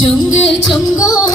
ചുങ്ക് ചുങ്കോ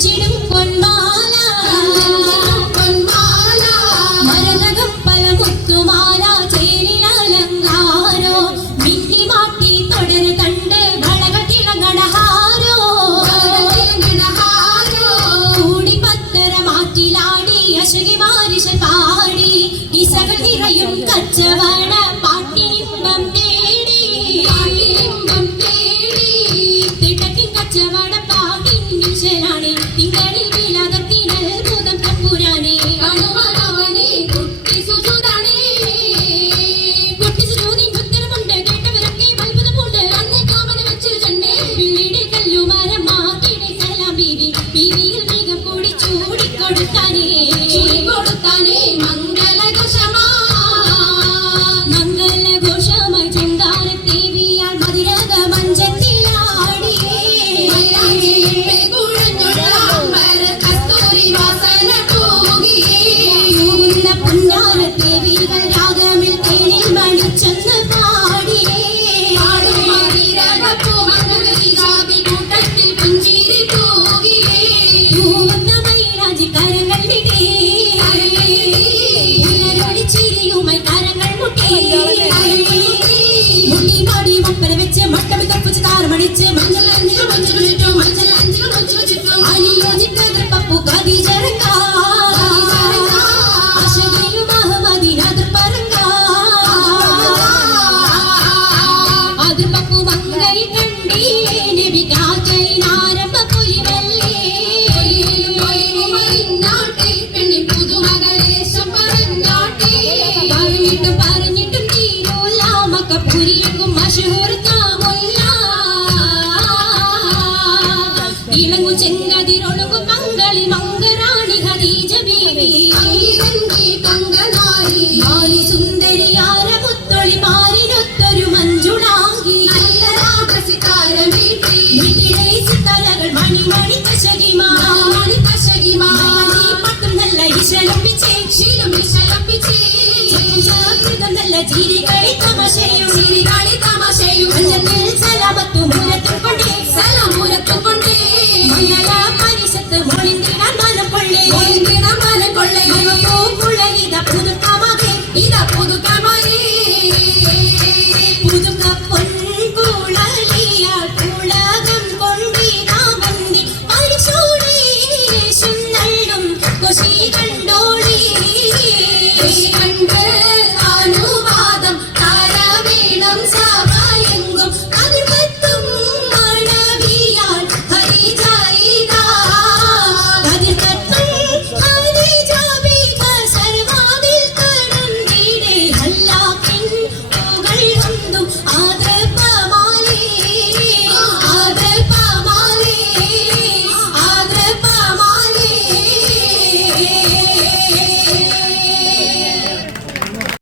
നെഞ്ചിടും പൊന്മാല പൊന്മാല മരതകം പല മുത്തുമാല ചേരിലലങ്കാരോ മിക്കി മാട്ടി തുടരെ കണ്ട് ഘടകത്തില ഗണഹാരോ. ഗണഹാരോ കൂടി പത്തര മാറ്റിലാടി അശുകിമാരിഷ കാടി ഇസകൾ നിറയും കച്ചവ. പരപ്പര വെച്ച് മട്ടമി തപ്പിച്ച് താരമടിച്ച് മഞ്ഞൾ അഞ്ചുകൾ മഞ്ഞൾ ചുറ്റും. മഞ്ഞൾ അഞ്ചുകൾ മഞ്ഞൾ ചുറ്റും അനിയോജിക്കാതെ പപ്പു കതിചരക്ക പപ്പു മങ്കൈ കണ്ടീലേ നബി കാക്കൈ നാരമ്പ പുലിവല്ലേ നാട്ടിൽ പെണ്ണി പുതുമകളേശം చెంగది రొడుగు మంగ